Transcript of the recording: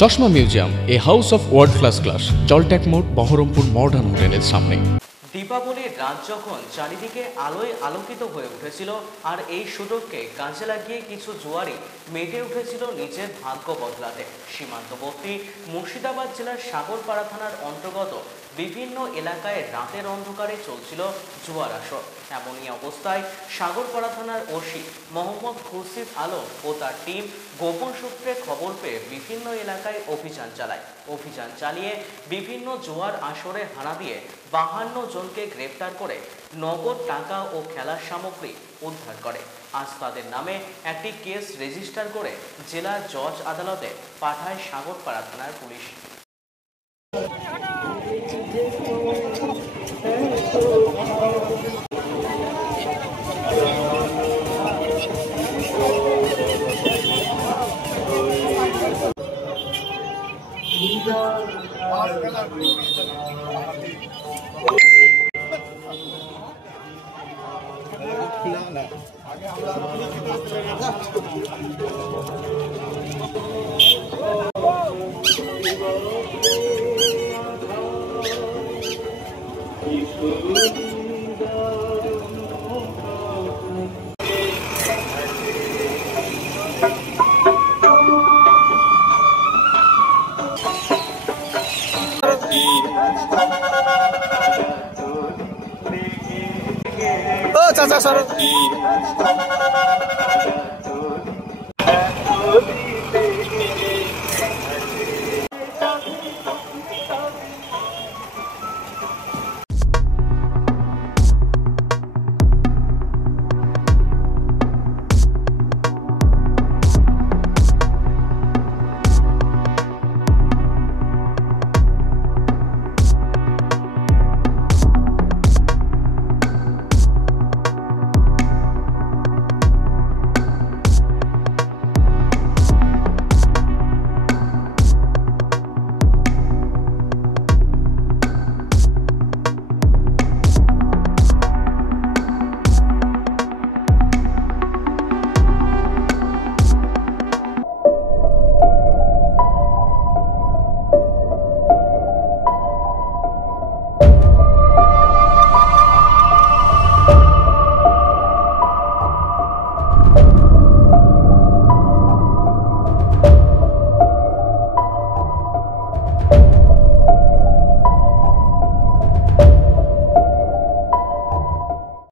চশমা museum, a house of world class, জলট্যাক মোড়, বহরমপুর মডার্ন হোটেলের সামনে। দীপাবলির রাত যখন চারিদিকে আলোয় আলোকিত হয়ে উঠেছিল, আর এই সুযোগকে কাজে লাগিয়ে কিছু জুয়ারি মেতে উঠেছিল নিজের ভাগ্য বদলাতে। সীমান্তবর্তী মুর্শিদাবাদ জেলার সাগরপাড়া থানার অন্তর্গত বিভিন্ন এলাকায় রাতের অন্ধকারে চলছিল জুয়ার আসর। এমনই অবস্থায় সাগরপাড়া থানার ওসি মোহাম্মদ খুরশিদ আলম ও তার টিম গোপন সূত্রে খবর পেয়ে বিভিন্ন এলাকায় অভিযান চালায়। অভিযান চালিয়ে বিভিন্ন জুয়ার আসরে হানা দিয়ে 52 জনকে গ্রেপ্তার করে নগদ টাকা ও খেলার সামগ্রী উদ্ধার করে। আজ তাদের নামে একটি কেস রেজিস্টার করে জেলার জজ আদালতে পাঠায় সাগরপাড়া থানার পুলিশ। চাচা সর